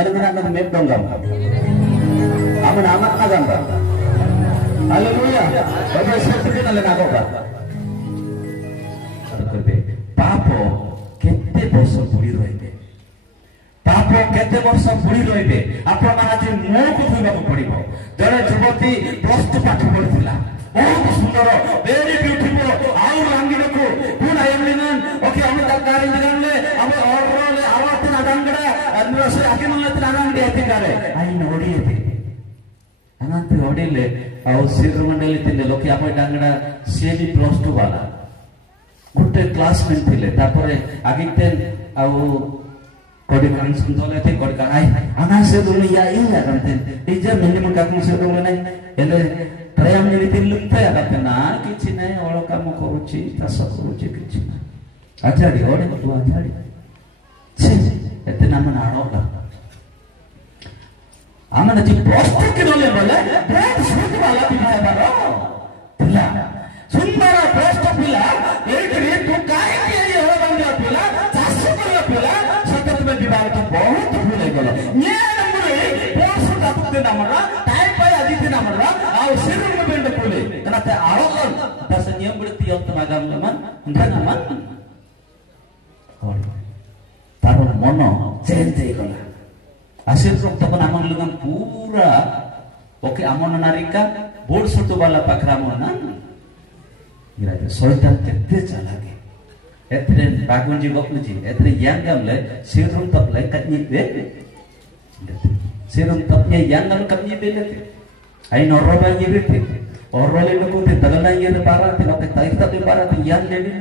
Nyanyi med donggam. Aman aman agam ba. Haleluya. Bagi seperti nale nago ba. Kata papo kete ବର୍ଷ ବୁଡ଼ି ରହିବେ ପାପ କେତେ ବର୍ଷ ବୁଡ଼ି ରହିବେ ଆପଣ ଆଜି ମୁହଁକୁ ଧୋଇବାକୁ ପଡ଼ିବ ଜଣେ ଯୁବତୀ ପ୍ଲସ୍ ଟୁ ପାଠ ପଢୁଥିଲା ବହୁତ ସୁନ୍ଦର very beautiful ଆଉ ରାଙ୍ଗିବାକୁ ପୁରା ଏମିନାନ୍ ଓକେ ଆମେ ତାର ଇଞ୍ଜିନିୟରଲେ ଆମେ ଅର୍ଡରଲେ ଆୱାତ ନାଡାଙ୍ଗଡା ಅನ್ವಸೆ ಅಕಿನಲ್ಲತ ನಾಡಂಗಡಿ ಐತಿಗಾರೆ ಐ ನೋಡಿಯತಿ ಅನಂತ ಓಡಿಲೆ ଆଉ ଶିର ମଣ୍ଡଳୀ ଥିଲେ ଲୋକେ ଆମ ଡାଙ୍ଗଡା ସିଏ ବି ପ୍ଲସ୍ ଟୁ ବାଲା ଗୋଟେ କ୍ଲାସମେଟ୍ ଥିଲେ ତାପରେ ଆଗିତେ ଆଉ कोडी कान सुनले थे कोडी का आई आना से दोले या इया करते इजा मिनिमम काकु से दोले नै एले ट्रायम नि तिलुंते आते ना किछि नै ओळ काम करूची तास करूची किछि ना आचारी ओडे तू आचारी छी एते नाम नाडोला आमन जी पोस्ट के दोले बोले बहुत सुंदर वाला पिला बारो पिला सुंदर पोस्ट पिला एक रे तू काय के ये हो बंदा पिला तास कर पिला विवाह तो बहुत भूल गल ये नंबर पोस दातुते नमरा टाइप पाय आदिते नमरा आ सिर में बेंड कोले कनाते आरोगन दस नियम बिडती यत नागाम मन नमन होल तारो मन चेंज हे गला आशीर रक्त तब नामन लगन पूरा ओके आमन नारिका बोर्ड सुतो वाला पकरा मन गिरा शैतान केते चालाके एतरे बागुंजी गपलजी एतरे यांगमले सिरुम तपले कन्नी बे सिरुम तपने यांगम कन्नी बे लेते आई नोरोबा येते ओरोले लकुते तगना येते पाराते नते ताइता दे पाराते यान लेले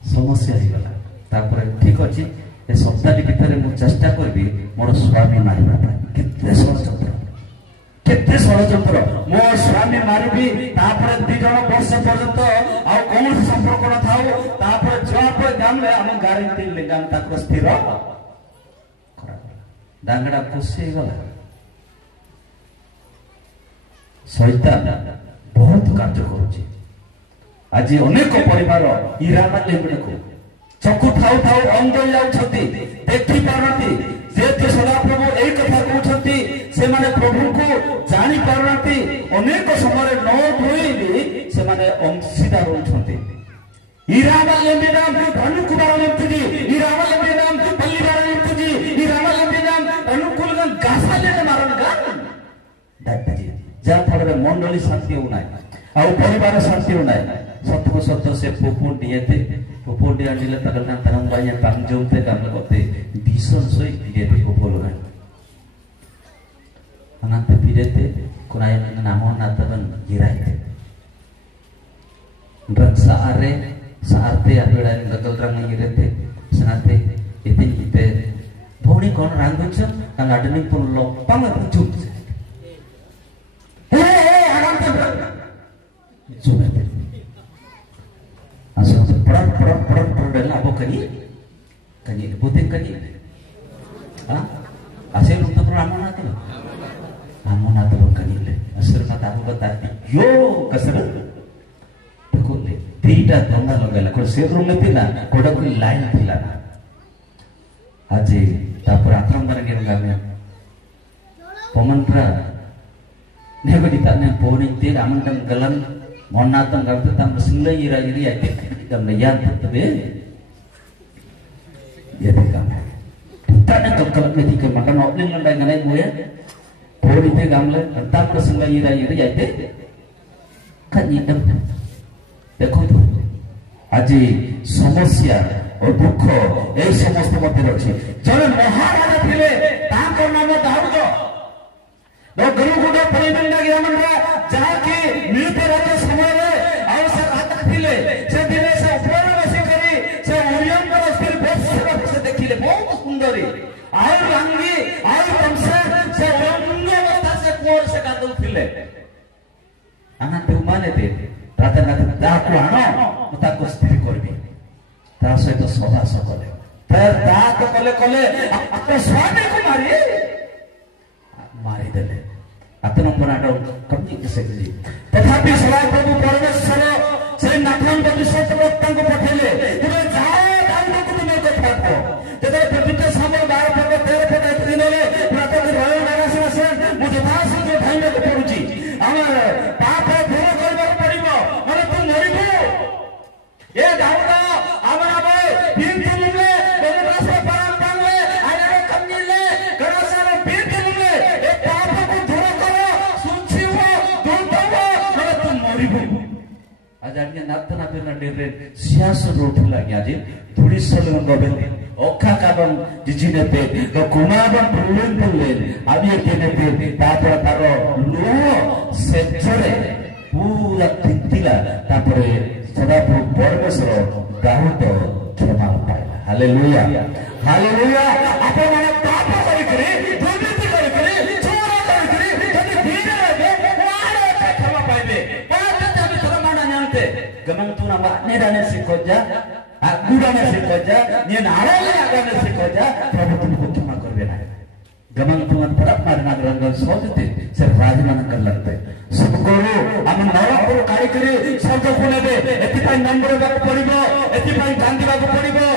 समस्या ही गला तापर ठीक अछि ए सप्ताह भीतर मु चेष्टा करबी मोर स्वामी मारिबा केते षड़यंत्र मो स्वामी मारिबी तापर 2 जण वर्ष पर्यंत आ कोन संपर्क न थाउ तापर जब गामले हम गारंटी लेगाम ताको स्थिर दांगडा खुशी गला शैतान बहुत कार्य करूची आज अनेक परिवार इरामा लेबडको चकु थाउ थाउ अंग जाउछती देखि पारती जेते सदाप्रभु एक कथा कहउछती से माने प्रभु को जानि पारती अनेक समय न धोई से माने अंशीदार होछती इरामा लेबेनाम धनुकुबार लेबती इरामा लेबेनाम पल्लीबार लेबती इरामा लेबेनाम धनुकुलगन गासाले मारन गान दाटजी जा फलरे मंडली शांति होनाय आ परिवार शांति होनाय सत्य सत्य से पुपुंडी आंडिले तगलना तरंग बाया तांजोते काम करते भीषण सोई दिए पुपुलगन अनंत पीड़ते कुनायन नामो नातबन गिराइते रक्षा आरे सारते आबेड़ा गगल रंग गिरते सनाते इतिन इते भौणी कोन रांगुच का लाडनी पुन लोपांग चुप हे अनंत चुपते असो पड़ा लाबो कनी बुते कनी हां असे लोग तो रामना तो आमोना तो कनिले असर का ताबो बताती यो कसर देखो ले दीटा दंगा लगला को से रूम में थिला कोडा को लाइन थिला आज तापर आक्रम करने गामे पमंत्रा नेगो दिताने पोनी ते आमंतन गलन मोनातन गलत तम सिंगले इरा इरी आते तम यान तबे ये देखा तने तो कलक में थी के मकान ओपनिंग लंडा गने मोया पोनी ते गामले तम सिंगले इरा इरी आते कनी दम देखो तो आज समस्या और दुख ए समस्त मध्य रछि जने महाराजा थिले ताको नाम दाऊद दो गुरुगुडा परिबंडा गिरमनरा जाके नीति राजा समय रे अवसर रात थिले से दिने से उपवासी करी से ओरियन पर स्थिर बेस से देखिले बहुत सुंदरी आय रंगी आय तमसे से रंग अवस्था से कोर से कादू थिले आना ते माने दे राजा राजा दाको आनो मता को स्थिर करबी ता सहित सदा सकले तर दाको कले कले अपने स्वामी को मारी देले अतन पराडो कमी सकली तथापि सदा प्रभु परमेश्वर से नाथन को विश्वव्रतन को पठेले तुमे जाओ दाऊद को तुमे को ठाको जदे पवित्र सामो 12 13 ଏ ଦାଉଦ ଆମର ବିରତି ମୁଲେ ବେଲରାସ ପାରାମ ପାଲେ ଆଇର କନ୍ନିଲେ ଗଣସାର ବିରତି ମୁଲେ ଏ ପାପକୁ ଦୂର କର ସୁଞ୍ଚିବ ଦୁର୍ଦବ ନଲେ ତୁ ମରିବୁ आज आगे नाथ ना पे ना डेरे सियास रोटी लगी आज थोड़ी सलम गबेले ओखा काबम जिजिने पे तो कुमाबम बुलेन बुलेन अभी केने पे तापर तारो लो सेचरे पूरा तितिला तापर सदा परमेश्वर दाऊद क्षमा पाइला हालेलुया हालेलुया आपण माने पाप करि करि दुर्नीति करि करि चोर करि करि जदि दीने रे वारे क्षमा पाइबे गमन तू nama nedane sikoja agudane sikoja ni narale agane sikoja प्रभु तुमको क्षमा करबे ना गमन तुमन परत मारना रंगल सोचते से राजमान कर लगते सब करो हम नरक को कार्य करे सब को नेबे एति पाई नंबर बाक पड़िबो एति पाई गांधी बाक पड़िबो।